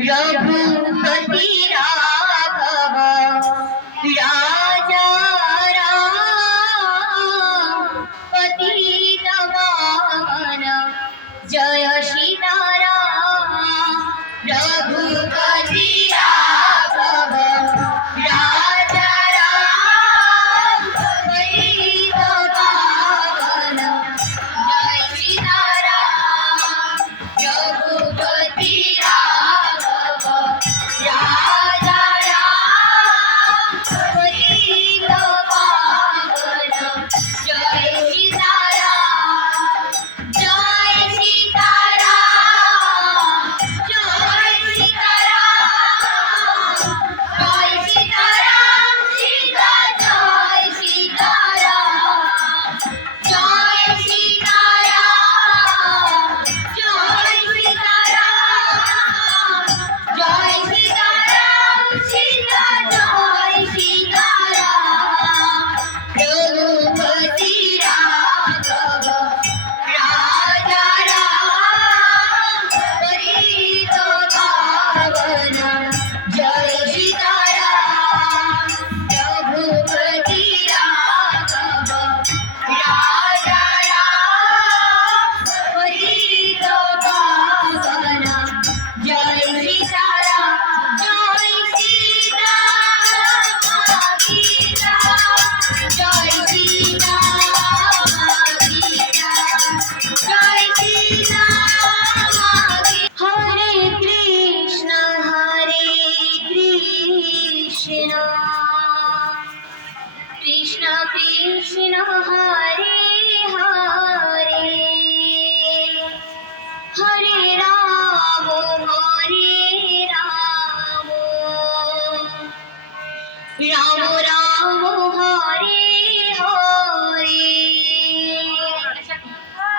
रघुपति राघव राजा राम पतित पावन जय सीताराम। रघुपति राघव राजा राम पतित पावन जय सीताराम। रघुपति राघव राजा राम पतित पावन जय सीताराम। जय सीताराम जय सीताराम जय सीताराम सीता जय सीताराम। जय सीताराम जय सीताराम जय सीताराम सीता जय सीताराम। रघुपति राघव राजा राम पतित पावन जय सीताराम। रघुपति राघव राजा राम पतित पावन जय सीताराम। जय सीता गीता जय सीता गीता जय सीता हरे कृष्ण कृष्ण कृष्ण हरे हरे हरे राम राम राम हरे हरे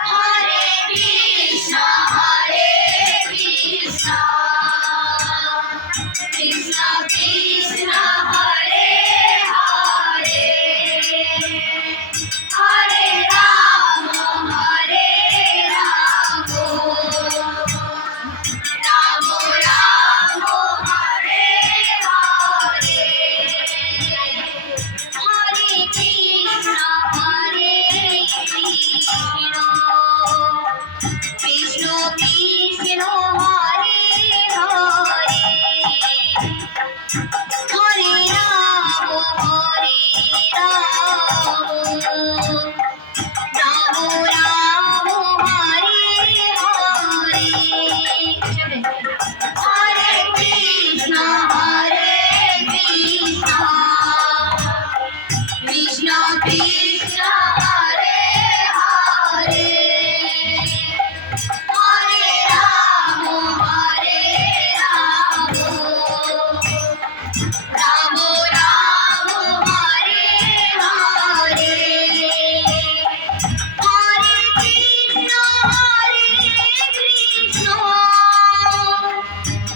हरे कृष्ण कृष्ण कृष्ण हरे हरे हरे राम राम राम हरे हरे हरे कृष्ण कृष्ण कृष्ण हरे हरे हरे राम राम हरे हरे हरे कृष्ण कृष्ण कृष्ण हरे हरे हरे राम राम राम हरे हरे हरे कृष्ण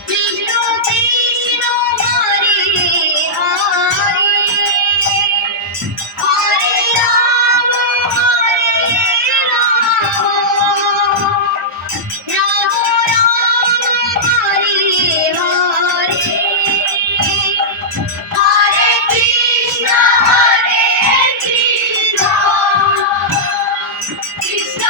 कृष्ण कृष्ण हरे हरे हरे राम राम हरे हरे हरे कृष्ण कृष्ण